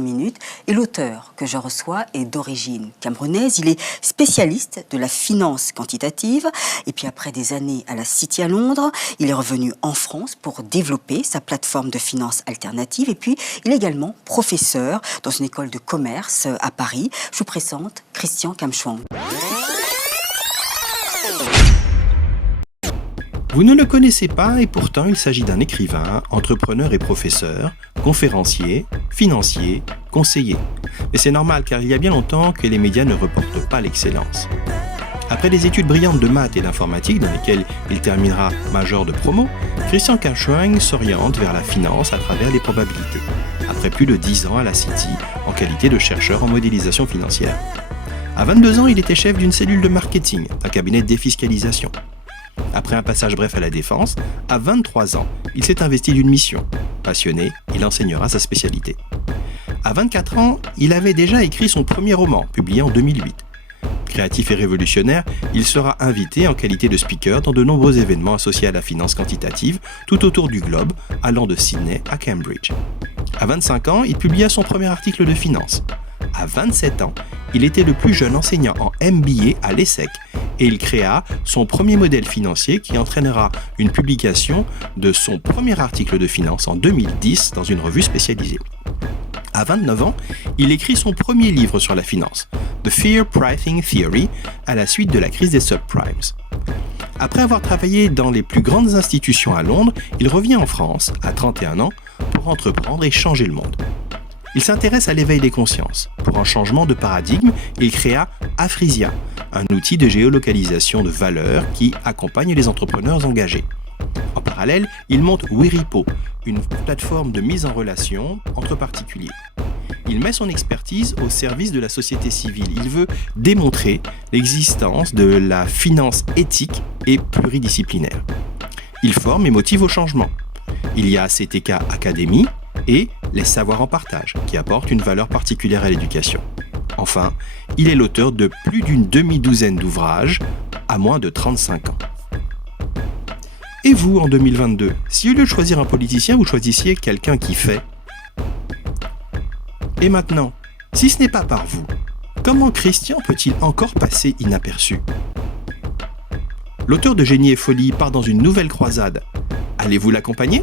Minutes. Et l'auteur que je reçois est d'origine camerounaise. Il est spécialiste de la finance quantitative. Et puis après des années à la City à Londres, il est revenu en France pour développer sa plateforme de finance alternative. Et puis il est également professeur dans une école de commerce à Paris. Je vous présente Christian Kamchwang. Vous ne le connaissez pas et pourtant il s'agit d'un écrivain, entrepreneur et professeur, conférencier, financier, conseiller. Et c'est normal car il y a bien longtemps que les médias ne reportent pas l'excellence. Après des études brillantes de maths et d'informatique dans lesquelles il terminera major de promo, Christian Kamchwang s'oriente vers la finance à travers les probabilités. Après plus de 10 ans à la City en qualité de chercheur en modélisation financière. À 22 ans, il était chef d'une cellule de marketing, d'un cabinet de défiscalisation. Après un passage bref à la Défense, à 23 ans, il s'est investi d'une mission. Passionné, il enseignera sa spécialité. À 24 ans, il avait déjà écrit son premier roman, publié en 2008. Créatif et révolutionnaire, il sera invité en qualité de speaker dans de nombreux événements associés à la finance quantitative tout autour du globe, allant de Sydney à Cambridge. À 25 ans, il publia son premier article de finance. À 27 ans, il était le plus jeune enseignant en MBA à l'ESSEC et il créa son premier modèle financier qui entraînera une publication de son premier article de finance en 2010 dans une revue spécialisée. À 29 ans, il écrit son premier livre sur la finance, The Fear Pricing Theory, à la suite de la crise des subprimes. Après avoir travaillé dans les plus grandes institutions à Londres, il revient en France, à 31 ans, pour entreprendre et changer le monde. Il s'intéresse à l'éveil des consciences. Pour un changement de paradigme, il créa Aphrisia, un outil de géolocalisation de valeurs qui accompagne les entrepreneurs engagés. En parallèle, il monte Wiripo, une plateforme de mise en relation entre particuliers. Il met son expertise au service de la société civile. Il veut démontrer l'existence de la finance éthique et pluridisciplinaire. Il forme et motive au changement. Il y a CTK Academy et les savoirs en partage, qui apportent une valeur particulière à l'éducation. Enfin, il est l'auteur de plus d'une demi-douzaine d'ouvrages à moins de 35 ans. Et vous, en 2022, si au lieu de choisir un politicien, vous choisissiez quelqu'un qui fait? Et maintenant, si ce n'est pas par vous, comment Christian peut-il encore passer inaperçu? L'auteur de Génie et Folie part dans une nouvelle croisade. Allez-vous l'accompagner ?